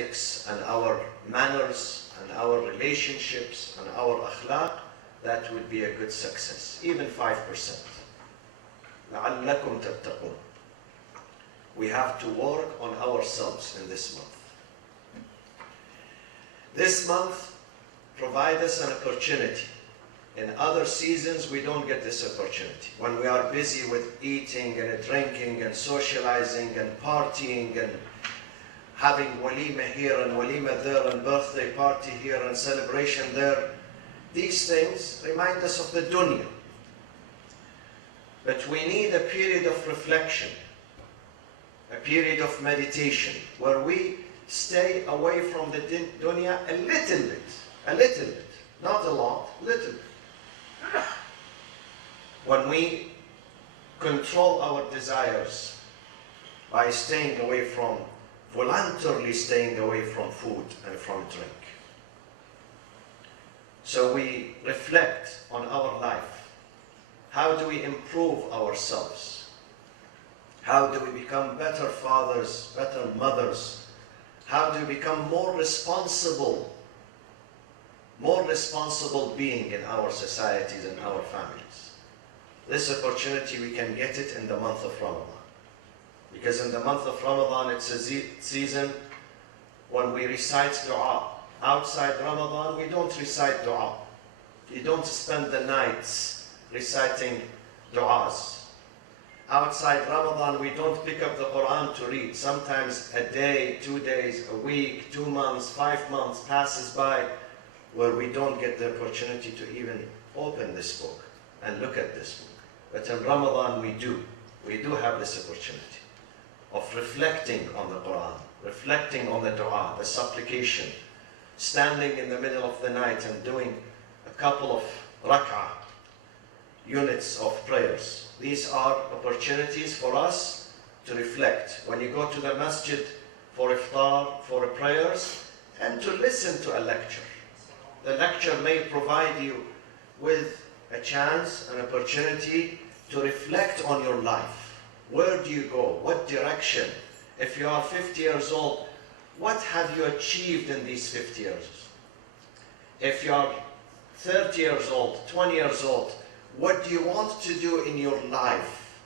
ethics and our manners and our relationships and our akhlaq, that would be a good success, even 5%. لَعَلَّكُمْ تَتَّقُونَ. We have to work on ourselves in this month. This month provides us an opportunity. In other seasons, we don't get this opportunity. When we are busy with eating and drinking and socializing and partying and having walima here and walima there and birthday party here and celebration there, these things remind us of the dunya. But we need a period of reflection, a period of meditation, where we stay away from the dunya a little bit, not a lot, little bit. When we control our desires by voluntarily staying away from food and from drink. So we reflect on our life. How do we improve ourselves? How do we become better fathers, better mothers? How do we become more responsible being in our societies and our families? This opportunity, we can get it in the month of Ramadan. Because in the month of Ramadan, it's a season when we recite dua. Outside Ramadan, we don't recite dua. You don't spend the nights reciting du'as. Outside Ramadan, we don't pick up the Quran to read. Sometimes a day, 2 days, a week, 2 months, 5 months passes by where we don't get the opportunity to even open this book and look at this book. But in Ramadan, we do. We do have this opportunity of reflecting on the Quran, reflecting on the dua, the supplication, standing in the middle of the night and doing a couple of rak'ah, units of prayers. These are opportunities for us to reflect. When you go to the masjid for iftar, for prayers, and to listen to a lecture. The lecture may provide you with a chance, an opportunity to reflect on your life. Where do you go? What direction? If you are 50 years old, what have you achieved in these 50 years? If you are 30 years old, 20 years old, what do you want to do in your life?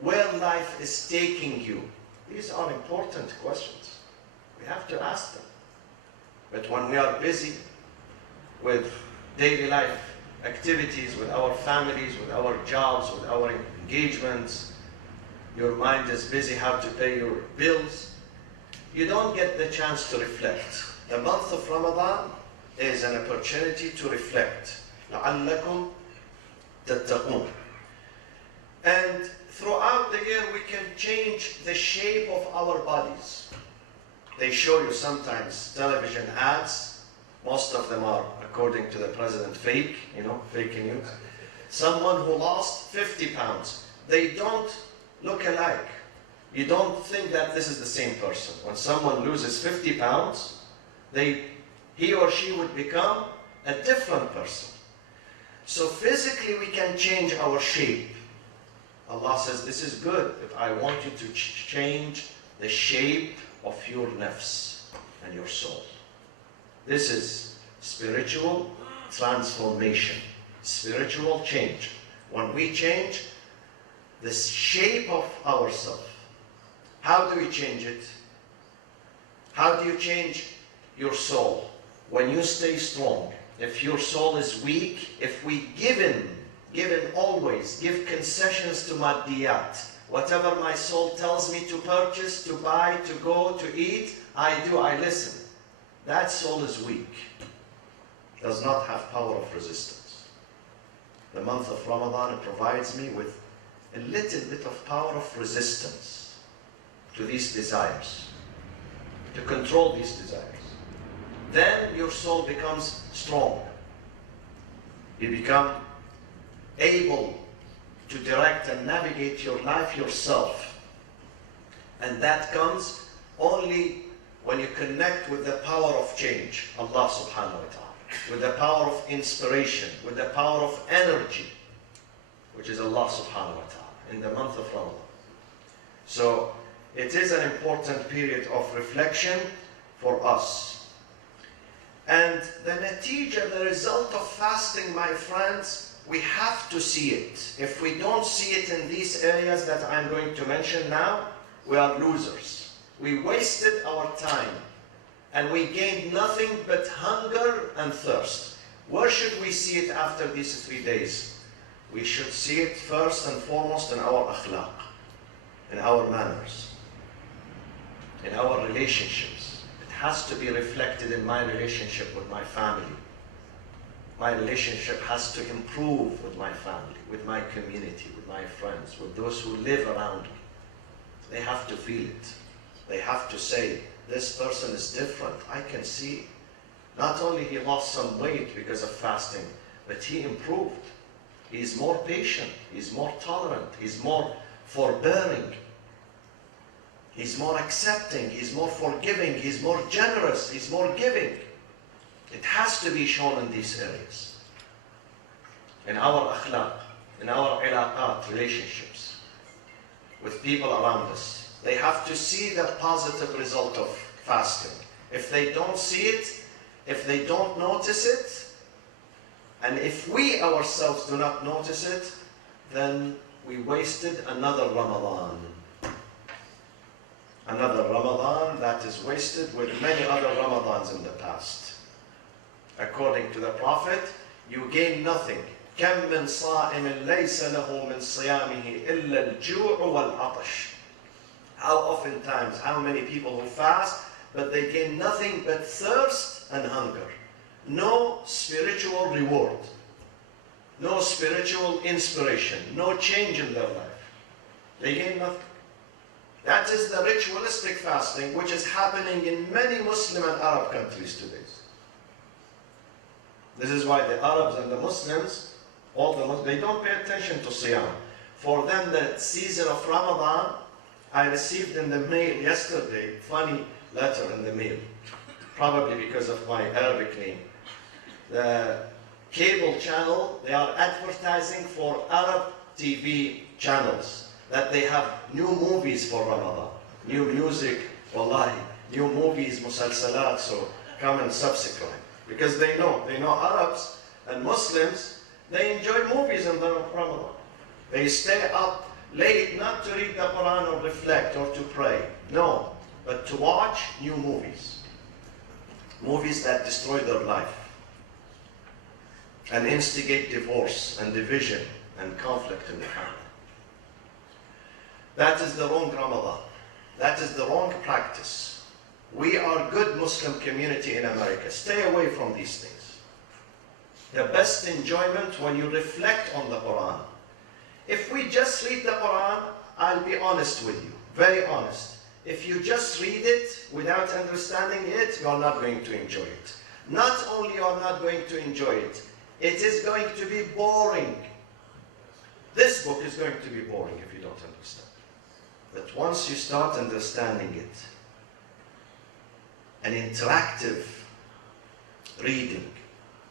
Where life is taking you? These are important questions. We have to ask them. But when we are busy with daily life activities, with our families, with our jobs, with our engagements, your mind is busy how to pay your bills, you don't get the chance to reflect. The month of Ramadan is an opportunity to reflect. لَعَلَّكُمْ تَتَّقُونَ. And throughout the year we can change the shape of our bodies. They show you sometimes television ads. Most of them are, according to the president, fake, fake news. Someone who lost 50 pounds. They don't look alike. You don't think that this is the same person. When someone loses 50 pounds, he or she would become a different person. So physically we can change our shape. Allah says, this is good, but I want you to change the shape of your nafs and your soul. This is spiritual transformation, spiritual change. When we change the shape of ourselves, how do we change it? How do you change your soul? When you stay strong, if your soul is weak, if we given always, give concessions to maddiyat, whatever my soul tells me to purchase, to buy, to go, to eat, I do, I listen. That soul is weak, does not have power of resistance. The month of Ramadan provides me with a little bit of power of resistance to these desires, to control these desires. Then your soul becomes strong. You become able to direct and navigate your life yourself. And that comes only when you connect with the power of change, Allah subhanahu wa ta'ala, with the power of inspiration, with the power of energy, which is Allah subhanahu wa ta'ala, in the month of Ramadan. So it is an important period of reflection. for us. And the natija, the result of fasting, my friends, we have to see it. If we don't see it in these areas that I'm going to mention now, we are losers. We wasted our time and we gained nothing but hunger and thirst. Where should we see it after these 3 days? We should see it first and foremost in our akhlaq, in our manners, in our relationships. It has to be reflected in my relationship with my family. My relationship has to improve with my family, with my community, with my friends, with those who live around me. They have to feel it. They have to say, this person is different. I can see. Not only he lost some weight because of fasting, but he improved. He's more patient. He's more tolerant. He's more forbearing. He's more accepting. He's more forgiving. He's more generous. He's more giving. It has to be shown in these areas. In our akhlaq, in our ilaqat, relationships, with people around us. They have to see the positive result of fasting. If they don't see it, if they don't notice it, and if we ourselves do not notice it, then we wasted another Ramadan. Another Ramadan that is wasted with many other Ramadans in the past. According to the Prophet, you gain nothing. كم من صائم ليس له من صيامه إلا الجوع والعطش. How oftentimes, how many people who fast, but they gain nothing but thirst and hunger. No spiritual reward. No spiritual inspiration. No change in their life. They gain nothing. That is the ritualistic fasting which is happening in many Muslim and Arab countries today. This is why the Arabs and the Muslims, they don't pay attention to Siyam. For them, the season of Ramadan, I received in the mail yesterday, funny letter in the mail, probably because of my Arabic name. The cable channel, they are advertising for Arab TV channels, that they have new movies for Ramadan, new music, wallahi, new movies, musalsalat, so come and subscribe. Because they know Arabs and Muslims, they enjoy movies in the Ramadan. They stay up late not to read the Quran or reflect or to pray. No, but to watch new movies. Movies that destroy their life and instigate divorce and division and conflict in the family. That is the wrong Ramadan. That is the wrong practice. We are good Muslim community in America. Stay away from these things. The best enjoyment when you reflect on the Quran. If we just read the Quran, I'll be honest with you, very honest. If you just read it without understanding it, you are not going to enjoy it. Not only you are not going to enjoy it, it is going to be boring. This book is going to be boring if you don't understand. But once you start understanding it, an interactive reading,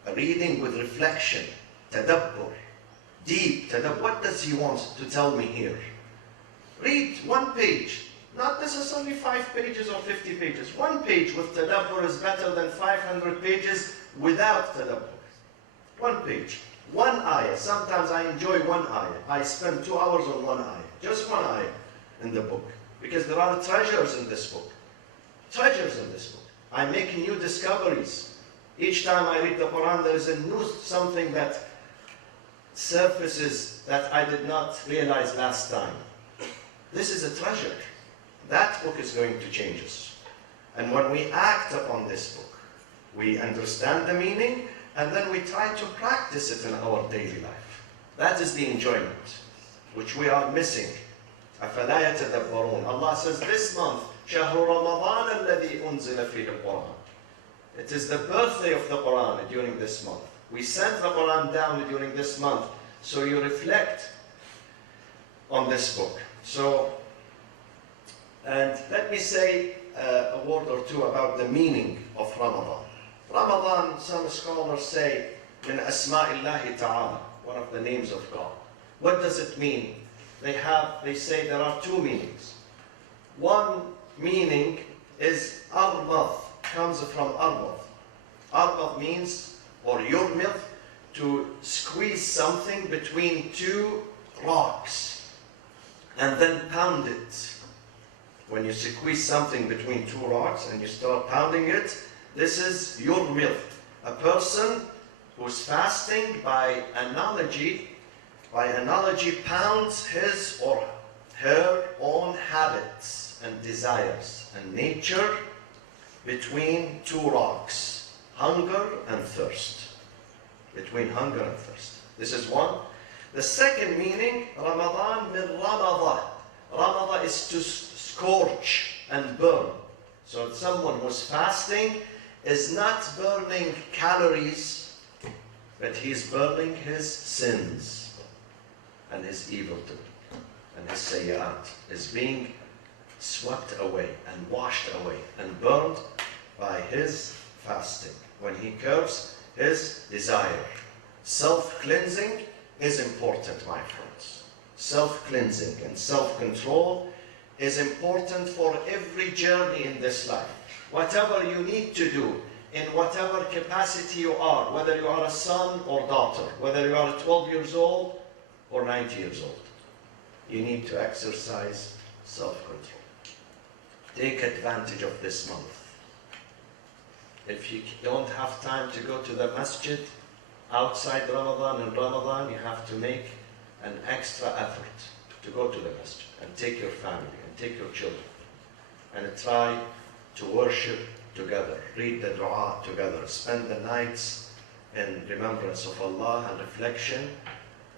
a reading with reflection, tadabbur, deep tadabbur. What does he want to tell me here? Read one page, not necessarily 5 pages or 50 pages. One page with tadabbur is better than 500 pages without tadabbur. One page, one ayah. Sometimes I enjoy one ayah. I spend 2 hours on one ayah, just one ayah in the book, because there are treasures in this book. Treasures in this book. I make new discoveries. Each time I read the Quran, there is a new something that surfaces that I did not realize last time. This is a treasure. That book is going to change us. And when we act upon this book, we understand the meaning, and then we try to practice it in our daily life. That is the enjoyment, which we are missing. أَفَلَا يَتَدَبَّرُونَ. Allah says this month, شَهْرُ رَمَضَانَ الَّذِي أُنزِلَ فِيهِ الْقُرْآنِ. It is the birthday of the Quran during this month. We sent the Quran down during this month, so you reflect on this book. So, and let me say a word or two about the meaning of Ramadan. Ramadan, some scholars say, min asma'illahi ta'ala, one of the names of God. What does it mean? They say there are 2 meanings. One meaning is Ar-Mad, comes from arbad. Arbad means, or yurmid, to squeeze something between two rocks and then pound it. When you squeeze something between two rocks and you start pounding it, this is yurmid. A person who's fasting, by analogy, pounds his or her own habits and desires and nature between two rocks, hunger and thirst. Between hunger and thirst. This is one. The second meaning, Ramadan min Ramadah. Ramadah is to scorch and burn. So someone who's fasting is not burning calories, but he's burning his sins and his evil doing, and his sayyat is being swept away and washed away and burned by his fasting. When he curbs his desire. Self-cleansing is important, my friends. Self-cleansing and self-control is important for every journey in this life. Whatever you need to do, in whatever capacity you are, whether you are a son or daughter, whether you are 12 years old or 90 years old, you need to exercise self-control. Take advantage of this month. If you don't have time to go to the masjid outside Ramadan, in Ramadan, you have to make an extra effort to go to the masjid and take your family and take your children and try to worship together, read the dua together, spend the nights in remembrance of Allah and reflection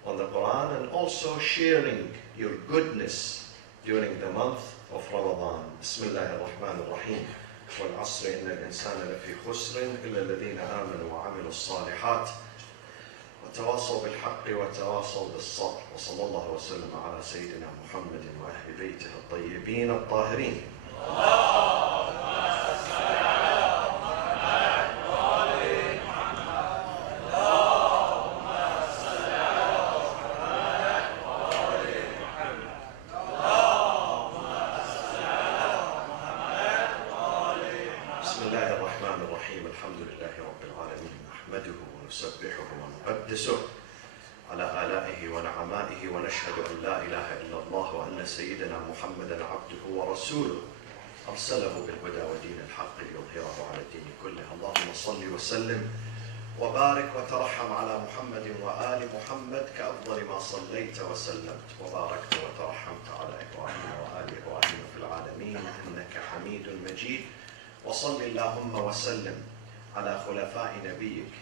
on the Quran, and also sharing your goodness during the month of Ramadan. Bismillah ar-Rahman ar-Rahim. والعصر إن الإنسان لفي خسر إلا الذين آمنوا وعملوا الصالحات وتواصوا بالحق وتواصوا بالصبر وصلى الله وسلم على سيدنا محمد وأهل بيته الطيبين الطاهرين. ونقدسه على آلائه ونعمائه ونشهد أن لا إله إلا الله وأن سيدنا محمدا عبده ورسوله أرسله بالهدى ودين الحق ليظهره على الدين كله. اللهم صل وسلم وبارك وترحم على محمد وآل محمد كأفضل ما صليت وسلمت وباركت وترحمت على إبراهيم وآل إبراهيم في العالمين إنك حميد مجيد. وصل اللهم وسلم على خلفاء نبيك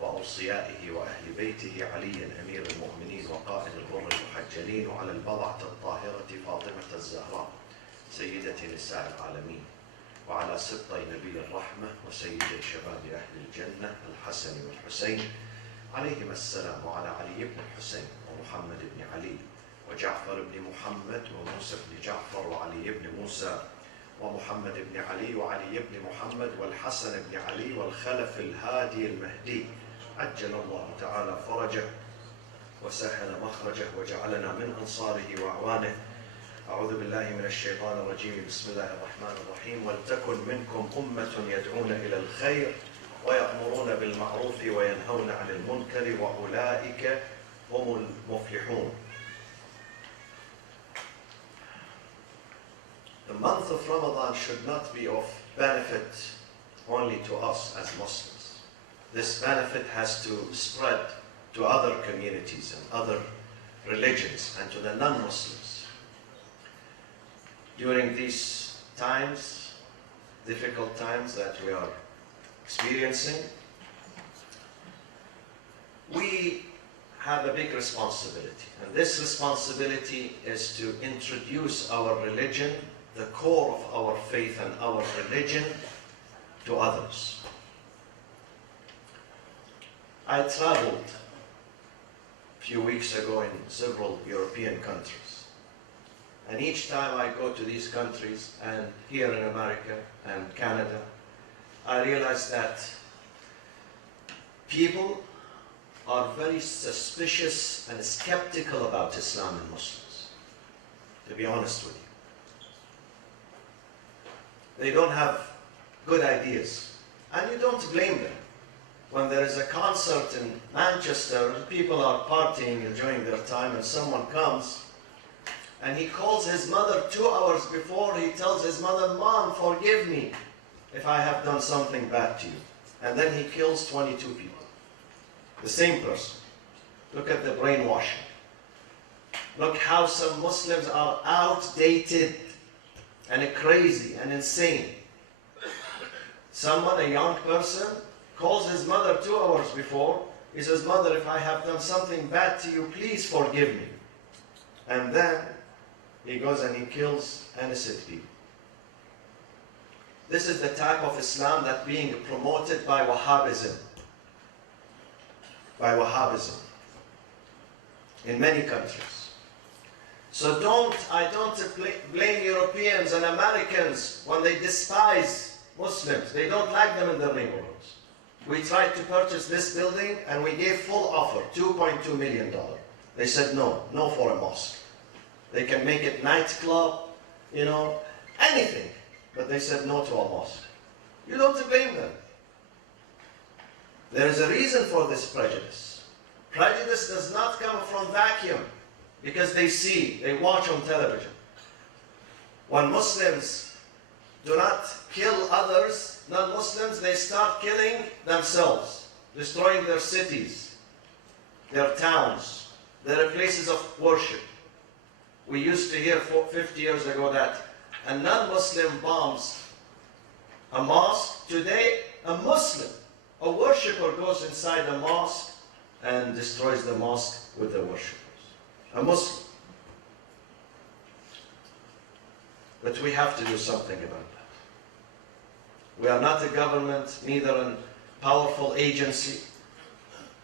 وأوصيائه وأهل بيته علي أمير المؤمنين وقائد الغر المحجلين، وعلى البضعة الطاهرة فاطمة الزهراء سيدة نساء العالمين، وعلى سبطي نبي الرحمة وسيدي شباب أهل الجنة الحسن والحسين عليهما السلام، وعلى علي بن الحسين ومحمد بن علي وجعفر بن محمد وموسى بن جعفر وعلي بن موسى ومحمد بن علي وعلي بن محمد والحسن بن علي والخلف الهادي المهدي عجل الله تعالى فرجه وسهل مخرجه وجعلنا من أنصاره وأعوانه. أعوذ بالله من الشيطان الرجيم. بسم الله الرحمن الرحيم. ولتكن منكم أمة يدعون إلى الخير ويأمرون بالمعروف وينهون عن المنكر وأولئك هم المفلحون. The month of Ramadan should not be of benefit only to us as Muslims. This benefit has to spread to other communities and other religions and to the non-Muslims. During these times, difficult times that we are experiencing, we have a big responsibility. And this responsibility is to introduce our religion, the core of our faith and our religion, to others. I traveled a few weeks ago in several European countries. And each time I go to these countries, and here in America and Canada, I realize that people are very suspicious and skeptical about Islam and Muslims, to be honest with you. They don't have good ideas. And you don't blame them. When there is a concert in Manchester, people are partying, enjoying their time, and someone comes and he calls his mother 2 hours before. He tells his mother, "Mom, forgive me if I have done something bad to you." And then he kills 22 people. The same person. Look at the brainwashing. Look how some Muslims are outdated and crazy and insane. Someone, a young person, calls his mother 2 hours before. He says, "Mother, if I have done something bad to you, please forgive me." And then he goes and he kills innocent people. This is the type of Islam that's being promoted by Wahhabism. By Wahhabism. In many countries. So I don't blame Europeans and Americans when they despise Muslims. They don't like them in their neighborhoods. We tried to purchase this building and we gave full offer, $2.2 million. They said no for a mosque. They can make it nightclub, anything. But they said no to a mosque. You don't blame them. There is a reason for this prejudice. Prejudice does not come from vacuum because they watch on television. When Muslims do not kill others, non-Muslims, they start killing themselves, destroying their cities, their towns, their places of worship. We used to hear 50 years ago that a non-Muslim bombs a mosque. Today, a Muslim, a worshipper, goes inside the mosque and destroys the mosque with the worshippers. A Muslim. But we have to do something about that. We are not a government, neither a powerful agency,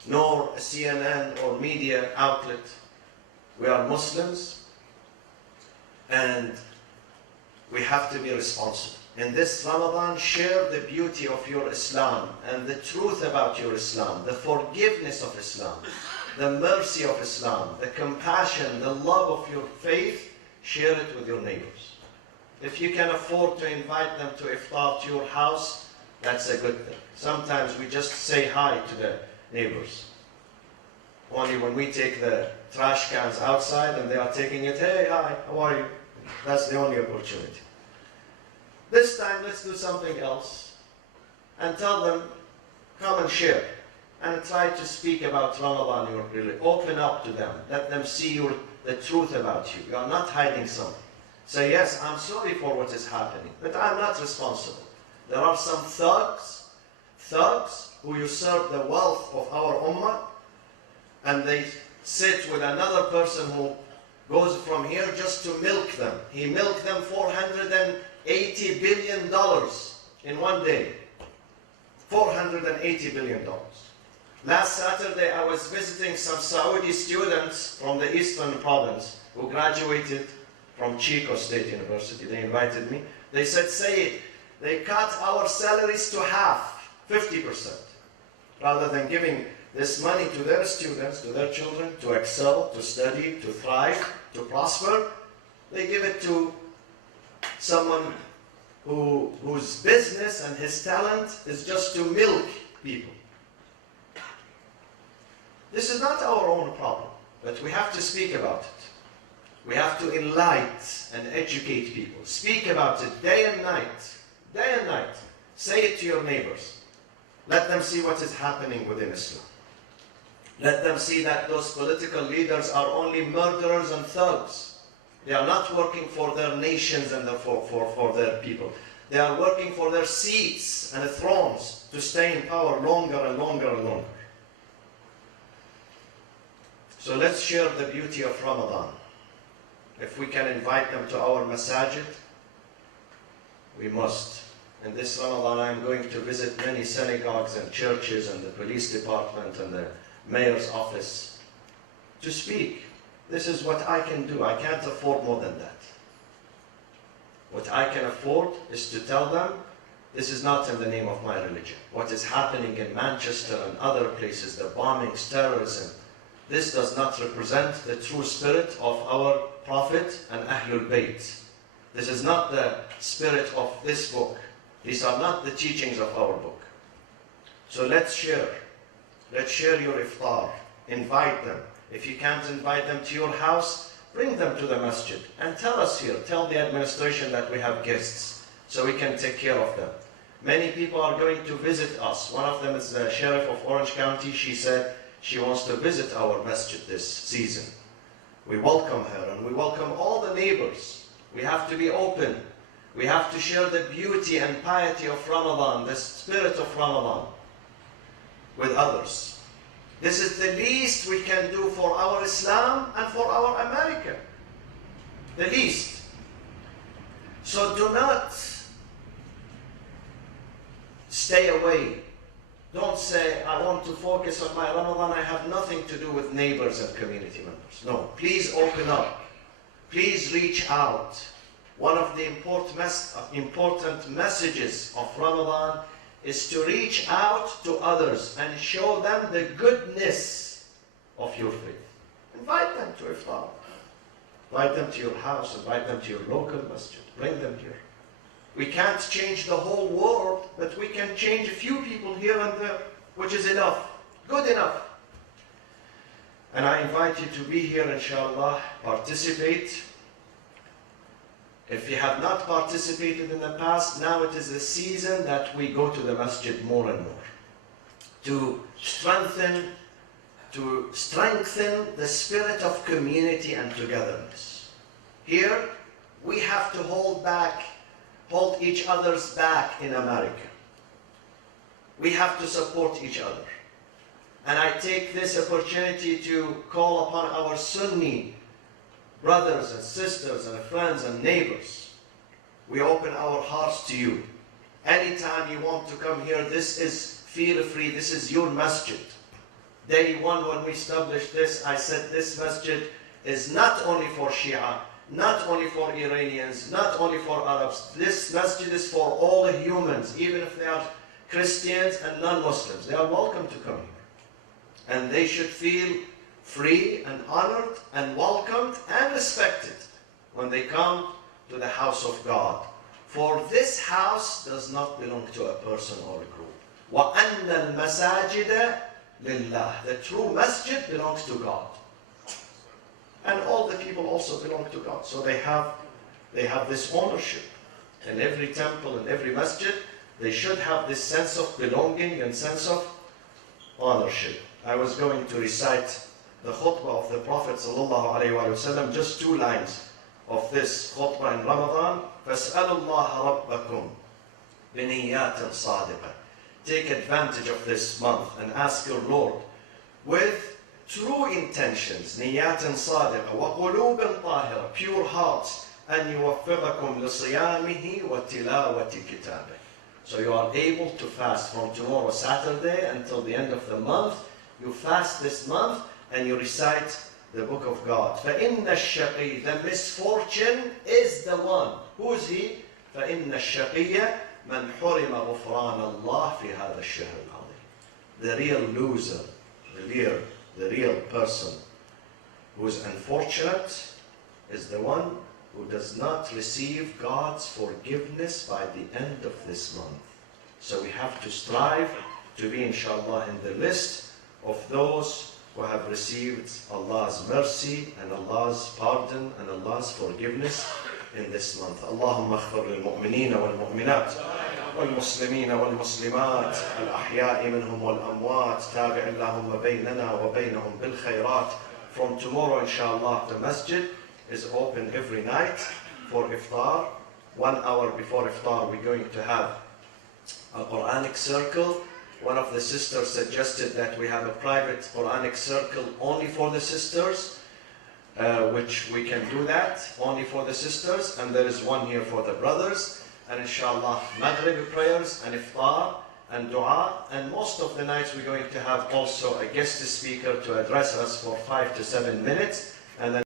nor a CNN or media outlet. We are Muslims, and we have to be responsible. In this Ramadan, share the beauty of your Islam and the truth about your Islam, the forgiveness of Islam, the mercy of Islam, the compassion, the love of your faith. Share it with your neighbors. If you can afford to invite them to iftar to your house, that's a good thing. Sometimes we just say hi to the neighbors. Only when we take the trash cans outside and they are taking it, "Hey, hi, how are you?" That's the only opportunity. This time, let's do something else and tell them, come and share. And try to speak about Ramadan. Really open up to them. Let them see the truth about you. You are not hiding something. Say, "Yes, I'm sorry for what is happening, but I'm not responsible. There are some thugs who usurp the wealth of our ummah, and they sit with another person who goes from here just to milk them. He milked them $480 billion in one day. $480 billion. Last Saturday, I was visiting some Saudi students from the Eastern Province who graduated from Chico State University. They invited me. They said, "Sayyid, they cut our salaries to half, 50%. Rather than giving this money to their students, to their children, to excel, to study, to thrive, to prosper, they give it to someone whose business and his talent is just to milk people." This is not our own problem, but we have to speak about it. We have to enlighten and educate people. Speak about it day and night. Day and night. Say it to your neighbors. Let them see what is happening within Islam. Let them see that those political leaders are only murderers and thugs. They are not working for their nations and for their people. They are working for their seats and thrones to stay in power longer and longer and longer. So let's share the beauty of Ramadan. If we can invite them to our masajid, we must. In this Ramadan, I'm going to visit many synagogues and churches and the police department and the mayor's office to speak. This is what I can do. I can't afford more than that. What I can afford is to tell them, this is not in the name of my religion. What is happening in Manchester and other places, the bombings, terrorism, this does not represent the true spirit of our Prophet and Ahlul Bayt. This is not the spirit of this book. These are not the teachings of our book. So let's share. Let's share your iftar. Invite them. If you can't invite them to your house, bring them to the masjid and tell us here, tell the administration that we have guests so we can take care of them. Many people are going to visit us. One of them is the sheriff of Orange County. She said she wants to visit our masjid this season. We welcome her and we welcome all the neighbors. We have to be open. We have to share the beauty and piety of Ramadan, the spirit of Ramadan with others. This is the least we can do for our Islam and for our America. The least. So do not stay away. Don't say, I want to focus on my Ramadan. I have nothing to do with neighbors and community members. No, please open up. Please reach out. One of the important messages of Ramadan is to reach out to others and show them the goodness of your faith. Invite them to iftar. Invite them to your house. Invite them to your local masjid. Bring them here. We can't change the whole world, but we can change a few people here and there, which is enough. Good enough. And I invite you to be here, inshallah, participate. If you have not participated in the past, now it is a season that we go to the masjid more and more to strengthen the spirit of community and togetherness. Here, we have to hold each other's back in America. We have to support each other. And I take this opportunity to call upon our Sunni brothers and sisters and friends and neighbors. We open our hearts to you. Anytime you want to come here, feel free, this is your masjid. Day one when we established this, I said this masjid is not only for Shia, not only for Iranians, not only for Arabs. This masjid is for all the humans, even if they are Christians and non-Muslims. They are welcome to come here. And they should feel free and honored and welcomed and respected when they come to the house of God. For this house does not belong to a person or a group. وَأَنَّ الْمَسَاجِدَ لِلَّهِ. The true masjid belongs to God. And all the people also belong to God. So they have this ownership. In every temple, in every masjid, they should have this sense of belonging and sense of ownership. I was going to recite the khutbah of the Prophet ﷺ, just 2 lines of this khutbah in Ramadan. فَاسْأَلُوا اللَّهَ رَبَّكُمْ بِنِيَّاتٍ صَادِقَةٍ. Take advantage of this month and ask your Lord with true intentions, نِيَّاتٍ صَادِقَةٍ وَقُلُوبٍ طَاهِرَةٍ, pure hearts, أَنْ يُوَفِّقَكُمْ لِصِيَامِهِ وَتِلَاوَةِ كِتَابِهِ. So you are able to fast from tomorrow, Saturday, until the end of the month. You fast this month and you recite the book of God. فَإِنَّ الشَّقِيَّ, the misfortune is the one. Who is he? فَإِنَّ الشَّقِيَّ مَنْ حُرِمَ غُفْرَانَ اللَّهِ فِي هَذَا الشَّهْرِ الْعَظِيمِ. The real loser, the real person who is unfortunate is the one who does not receive God's forgiveness by the end of this month. So we have to strive to be, inshallah, in the list of those who have received Allah's mercy and Allah's pardon and Allah's forgiveness in this month. Allahumma aghfir lil mu'minina wal mu'minat wal muslimina wal muslimat al ahya'i minhum wal amwat tabi' Allahumma baynana wa baynahum bil khayrat. From tomorrow, inshallah, the masjid is open every night for iftar. 1 hour before iftar, we're going to have a Quranic circle. One of the sisters suggested that we have a private Quranic circle only for the sisters, which we can do that, only for the sisters, and there is one here for the brothers. And inshallah, Maghrib prayers and iftar and dua, and most of the nights we're going to have also a guest speaker to address us for 5 to 7 minutes, and then